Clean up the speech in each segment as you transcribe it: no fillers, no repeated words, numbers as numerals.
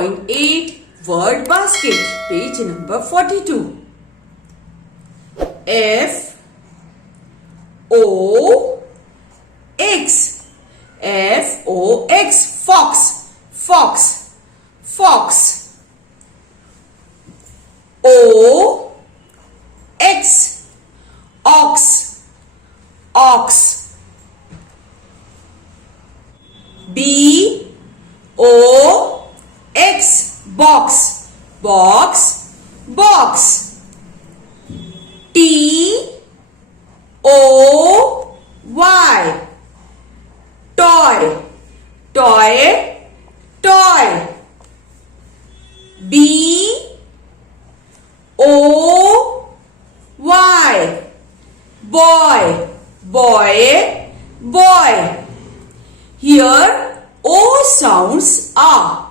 1.8 word basket, page number 42. F O X, F O X, fox, fox, fox. O X, ox, ox. B O X, box, box, box. T O Y, toy, toy, toy. B O Y, boy, boy, boy. Here O sounds आ.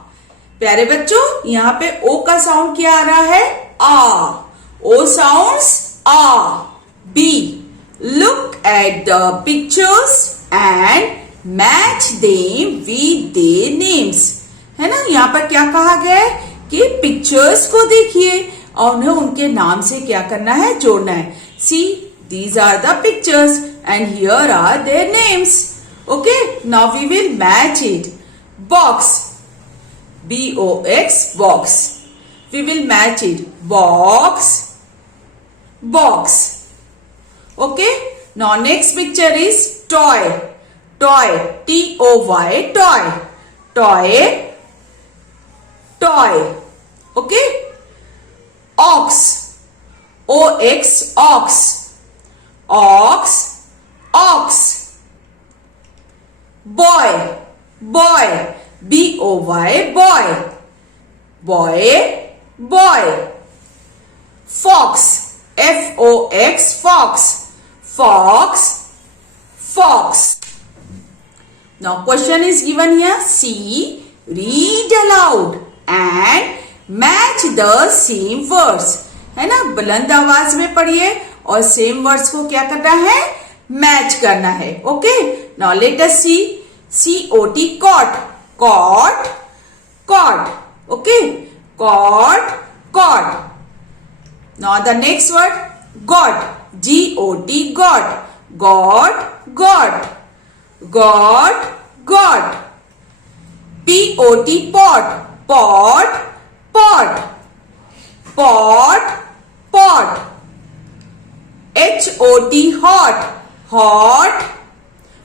प्यारे बच्चों, यहाँ पे O का sound क्या आ रहा है? आ. O sounds uh. B. Look at the pictures and match them with their names. है ना, यहाँ पर क्या कहा गया है कि पिक्चर्स को देखिए और उन्हें उनके नाम से क्या करना है? जोड़ना है. See, these are the pictures and here are their names. Okay, now we will match it. Box, B-O-X, box. We will match it. Box, box. Okay, now next picture is toy. Toy, T-O-Y, toy. Toy, toy. Okay, ox, O-X, ox. Ox, ox. Boy, boy, B-O-Y, boy. Boy, boy. Fox, F-O-X, fox. Fox, fox. Now question is given here. C. Read aloud and match the same words. है ना, बुलंद आवाज में पढ़िए और same words को क्या करना है? मैच करना है. Okay, now let us C. C-O-T, caught, caught, caught. Okay, caught, caught. Now the next word, got, G-O-T, got, got, got, got, got. P-O-T, pot, pot, pot, pot, pot. H-O-T, hot, hot.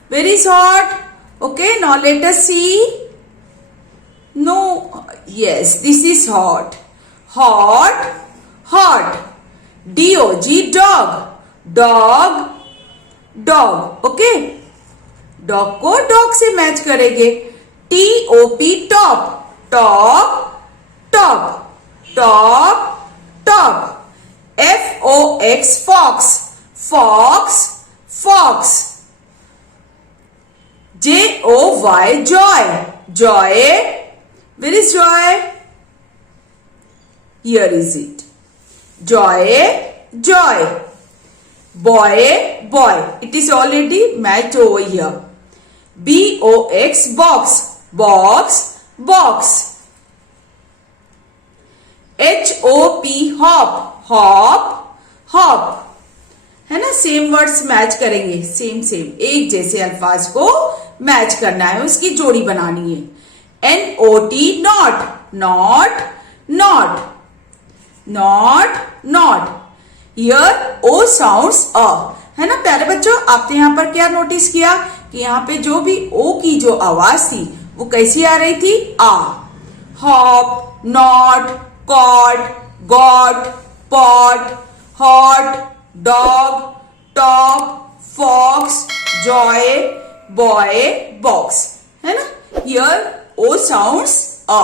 Where is hot? Okay, now let us see. No, yes, this is hot. Hot, hot. D-O-G, dog, dog, dog. Okay, dog को dog से match करेंगे. T-O-P, top, top, top, top, top. F-O-X, fox, fox, fox. J-O-Y, joy, joy. Where is joy? Here is it. Joy, joy. Boy, boy. It is already matched over here. B-O-X, box, box, box. H-O-P, hop, hop, hop. है ना, same words match करेंगे. Same same एक जैसे अल्फाज को match करना है, उसकी जोड़ी बनानी है. N-O-T, not, not, not, not, not. Here O sounds a. है ना प्यारे बच्चों, आपने यहाँ पर क्या नोटिस किया कि यहाँ पे जो भी O की जो आवाज थी वो कैसी आ रही थी? आ. Hop, not, cot, got, pot, hot, dog, top, fox, joy, boy, box. है ना, here O sounds a.